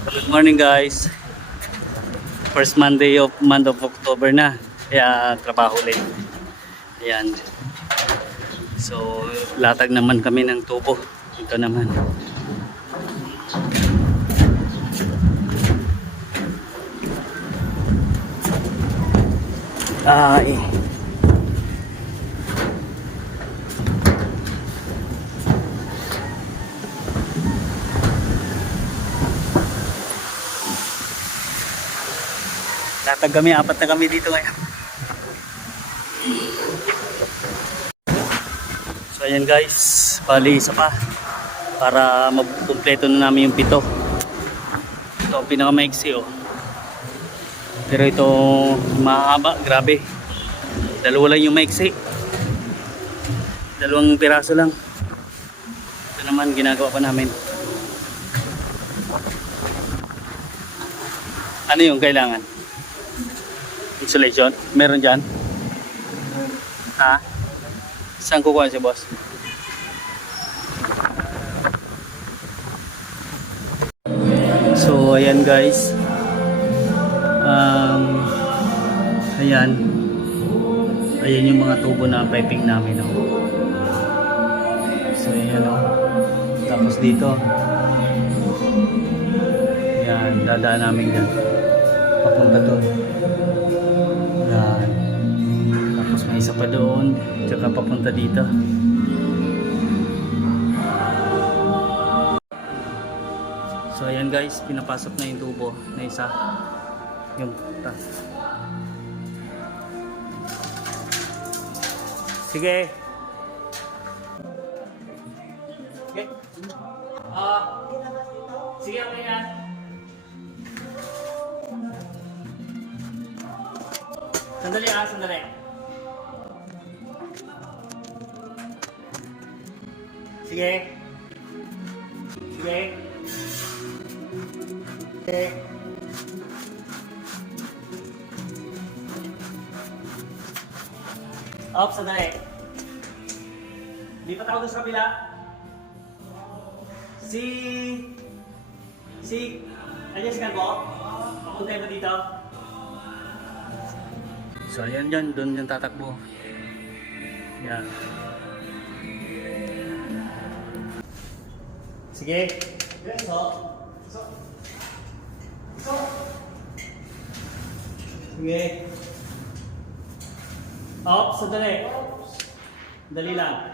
Good morning guys. First Monday of month of October na. Kaya trabaho ulit. Ayan. So, latag naman kami ng tubo. Ito naman. Ay. Latag kami, apat na kami dito ngayon. So ayan guys, bali isa pa para makumpleto na namin yung pito. Ito ang pinakamaiksi oh. Pero ito mahaba, grabe. Dalawa lang yung maiksi. Dalawang piraso lang. Ito naman ginagawa pa namin. Ano yung kailangan? Insulation? Meron dyan? Ha? Saan kukuha si boss? So, ayan guys. Um, ayan. Ayan yung mga tubo na piping namin. Oh. So, ayan oh. Tapos dito. Ayan, dadaan namin dyan. Papunta doon. Pa doon. Tsaka papunta dito. So ayan guys, pinapasok na yung tubo na isa. Yung ta. Sige. Okay. Ah. sige, okay yan. Sandali ah, sandali. Sige. Sige. Sige. Up, sandali. Di pa tao doon sa kabila. Si... Si... Ayan si Kalbo? Papunta mo dito? So ayan dyan, doon yung tatakbo. Yan. Sige. So. So. So. Sige. Up, sandali. Dali lang.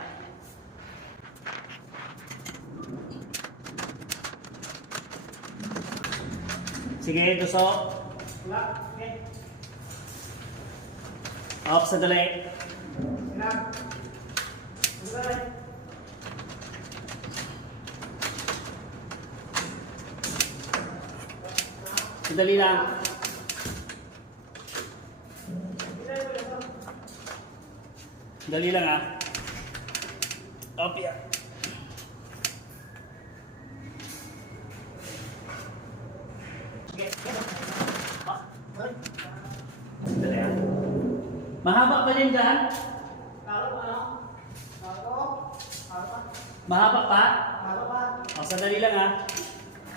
Sige. Okay. Up, sandali. Sandali lang. Dali lang ah. Up yan. Ah, ah. Mahaba pa din dyan? Mahaba pa? O, sandali lang ha.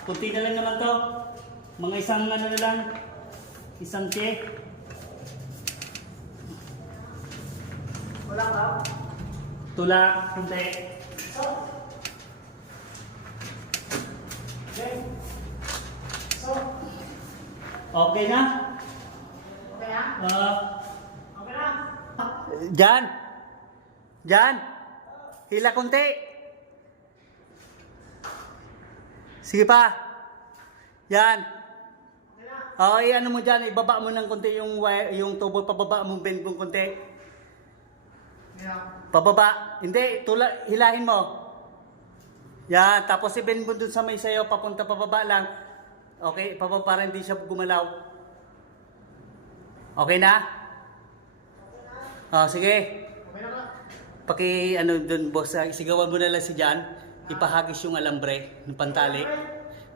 Kunti na lang naman to. Mga isang ano na lang. Isang check. Wala ka? Tula, kunti. Okay. So. Okay na? Okay na? Uh, Okay na? Jan! Jan! Hila kunti! Sige pa! Yan! Okay, ano mo dyan, ibaba mo ng kunti yung, wire, yung tubo, pababa mo, bend mo kunti. Yeah. Pababa. Hindi, tula, hilahin mo. Yan, tapos i-bend mo dun sa may sayo, papunta pababa lang. Okay, pababa para hindi siya gumalaw. Okay na? Oh, sige. Okay na ka? Paki ano dun boss, ah, sigawan mo na lang si Jan, ipahagis yung alambre ng pantali.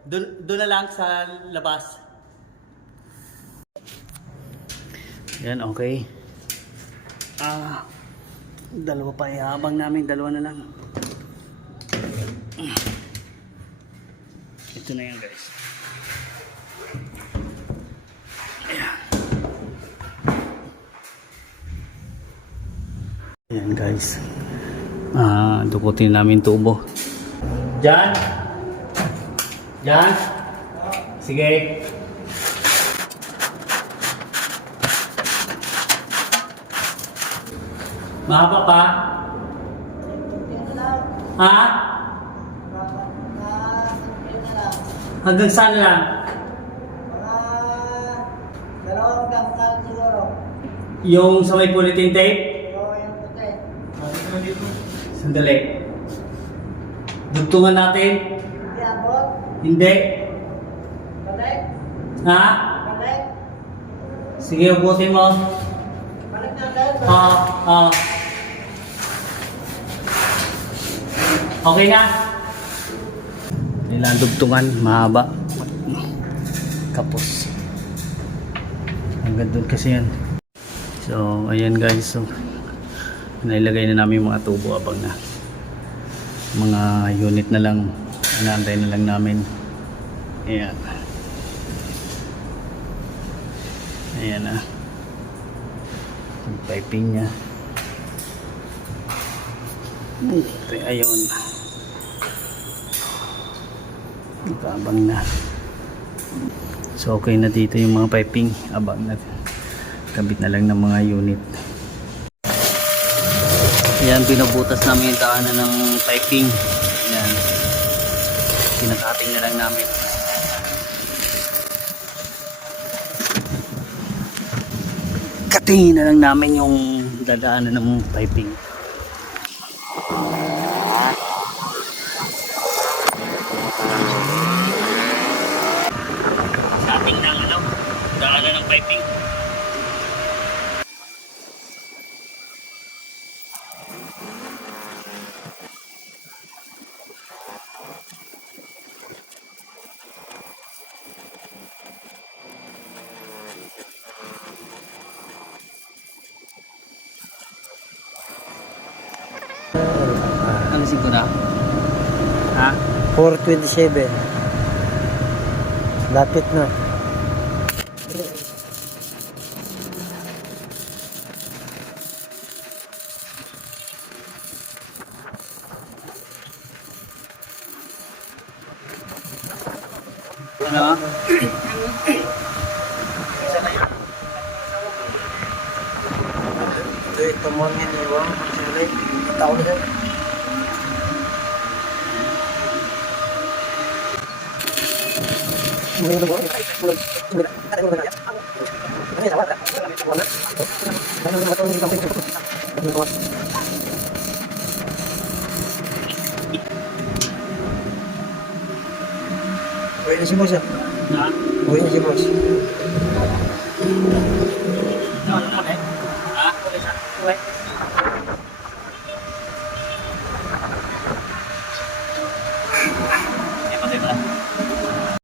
Dun, dun na lang sa labas. Yan, okay. Ah, dalawa pa ihabang namin, dalawa na lang. Ito na yan guys. Ayan guys. Ah, dukutin namin tubo. Diyan. Diyan. Sige. Mahaba pa? Ha? Hanggang saan lang? Dalawang gangkal siguro. Yung sa may politing tape? Oo, yung puti. Sandali. Dugtungan natin? Hindi abot. Hindi. Balik. Ha? Balik. Sige, ubutin mo. Balik natin. Ha? Ha? Okay na? Dugtungan, mahaba. Kapos. Hanggang doon kasi yan. So, ayan guys. So, nailagay na namin mga tubo abang na. Mga unit na lang. Inaantay na lang namin. Ayan. Ayan na. Yung piping niya. Ito, ayun. Nakaabang na. So okay na dito yung mga piping. Abang na. Kabit na lang ng mga unit. Yan, pinubutas namin yung daanan ng piping. Yan. Pinakating na lang namin. Katingin na lang namin yung dadaanan ng piping. Ano siguro? Ha? 427. Lapit na. Ano? Ito, ito mo nga niwang. Sili. Tao na. Uy na si Boss ah. Ha? Uy na si Boss. Ano? Ano? Ha?